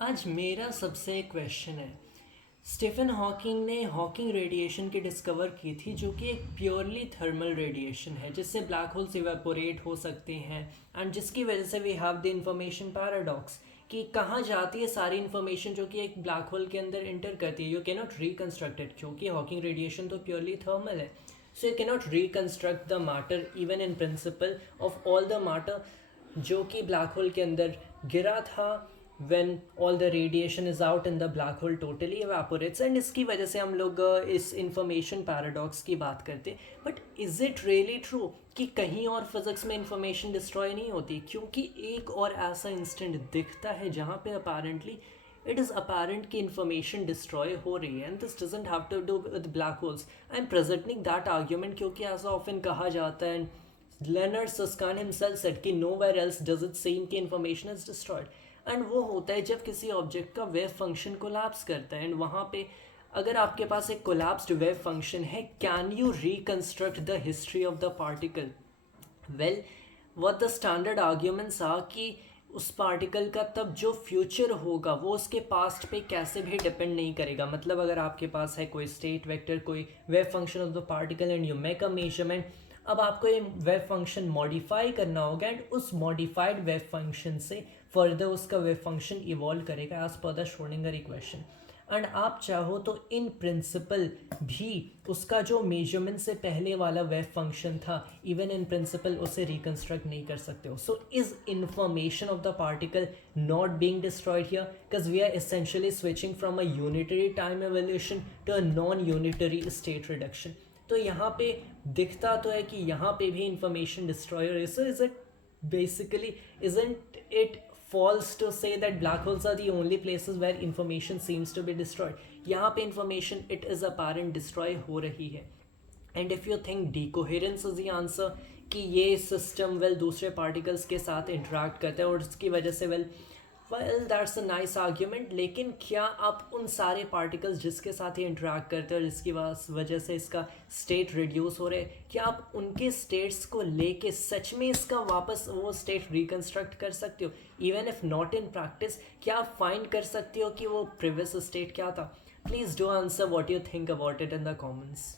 आज मेरा सबसे क्वेश्चन है। स्टीफन हॉकिंग ने हॉकिंग रेडिएशन की डिस्कवर की थी, जो कि एक प्योरली थर्मल रेडिएशन है जिससे ब्लैक होल्स इवेपोरेट हो सकते हैं। एंड जिसकी वजह से we have the information paradox कि कहाँ जाती है सारी इन्फॉर्मेशन जो कि एक ब्लैक होल के अंदर इंटर करती है। You can not reconstruct it, क्योंकि हॉकिंग रेडिएशन तो प्योरली थर्मल है। So you can not reconstruct the matter even in principle of all the matter जो कि ब्लैक होल के अंदर गिरा था। when all the radiation is out and the black hole totally evaporates, and इसकी वजह से हम लोग इस information paradox की बात करते। But is it really true कि कहीं और फिजिक्स में इंफॉर्मेशन डिस्ट्रॉय नहीं होती? क्योंकि एक और ऐसा इंस्टेंट दिखता है जहाँ पे अपेरेंटली इट इज़ अपेरेंट कि इंफॉर्मेशन डिस्ट्रॉय हो रही है, and this doesn't have to do with black holes. I am presenting that argument क्योंकि ऐसा ऑफन कहा जाता है। लेनर्ड सस्कान हिमसेल्फ सेड कि nowhere else does it seem कि इंफॉर्मेशन इज डिस्ट्रॉयड। एंड वो होता है जब किसी ऑब्जेक्ट का वेव फंक्शन कोलैप्स करता है। एंड वहाँ पे अगर आपके पास एक कोलैप्स्ड वेव फंक्शन है, can you reconstruct the history of the particle? Well, what the standard arguments are कि उस पार्टिकल का तब जो फ्यूचर होगा वो उसके पास्ट पे कैसे भी डिपेंड नहीं करेगा। मतलब अगर आपके पास है कोई स्टेट वेक्टर, कोई wave function of the particle, and you make a measurement, अब आपको ये वेव फंक्शन मॉडिफाई करना होगा, एंड उस मॉडिफाइड वेव फंक्शन से फर्दर उसका वेव फंक्शन इवॉल्व करेगा as per the Schrodinger equation. And आप चाहो तो इन प्रिंसिपल भी उसका जो मेजरमेंट से पहले वाला वेव फंक्शन था, इवन इन प्रिंसिपल उसे रिकन्स्ट्रक्ट नहीं कर सकते हो। So is information of the particle not being destroyed here, because we are essentially switching from a unitary time evolution to a non unitary state reduction. तो यहाँ पे दिखता तो है कि यहाँ पे भी इंफॉर्मेशन डिस्ट्रॉय हो रही है। So is it basically, isn't it false to say that black holes are the only places where information seems to be destroyed? यहाँ पे information it is apparent destroy हो रही है। And if you think decoherence is the answer कि ये system well दूसरे particles के साथ इंटरेक्ट करता है और उसकी वजह से well that's a nice argument, लेकिन क्या आप उन सारे पार्टिकल्स जिसके साथ ये इंटरेक्ट करते हैं और जिसकी वजह से इसका स्टेट रिड्यूस हो रहे हैं, क्या आप उनके स्टेट्स को लेके सच में इसका वापस वो स्टेट रिकन्स्ट्रक्ट कर सकते हो? Even if not in practice, क्या आप फाइंड कर सकते हो कि वो प्रीवियस स्टेट क्या था? Please do answer what you think about it in the comments.